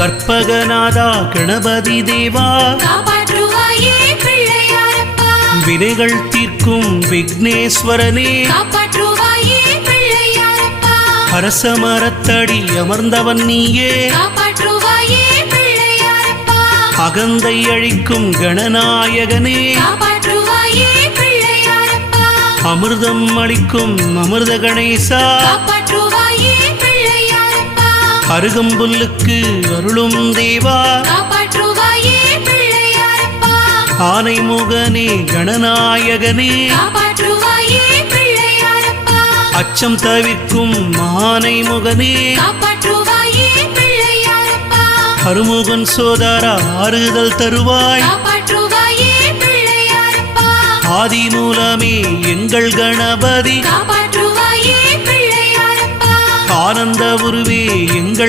கற்பகநாதா கணபதி தேவா காப்பாற்றுவாயே பிள்ளையாரப்பா. வினைகள் தீர்க்கும் விக்னேஸ்வரனே காப்பாற்றுவாயே பிள்ளையாரப்பா. அரசமரத்தடி அமர்ந்தவன் நீயே காப்பாற்றுவாயே பிள்ளையாரப்பா. அகந்தை அழிக்கும் கணநாயகனே காப்பாற்றுவாயே பிள்ளையாரப்பா. அமிர்தம் அளிக்கும் அமிர்த கணேசா காப்பாற்றுவாயே பிள்ளையாரப்பா. அருகம்புல்லுக்கு அருளும் தேவா காப்பாற்றுவாயே பிள்ளையாரப்பா. ஆனைமுகனே கணநாயகனே காப்பாற்றுவாயே பிள்ளையாரப்பா. அச்சம் தவிர்க்கும் ஆனைமுகனே காப்பாற்றுவாயே பிள்ளையாரப்பா. அருமுகன் சோதரா ஆறுதல் தருவாய் காப்பாற்றுவாயே பிள்ளையாரப்பா. ஆதிமூலமே எங்கள் கணபதி காப்பாற்றுவாயே பிள்ளையாரப்பா. ஆனந்த உருவே எங்கள்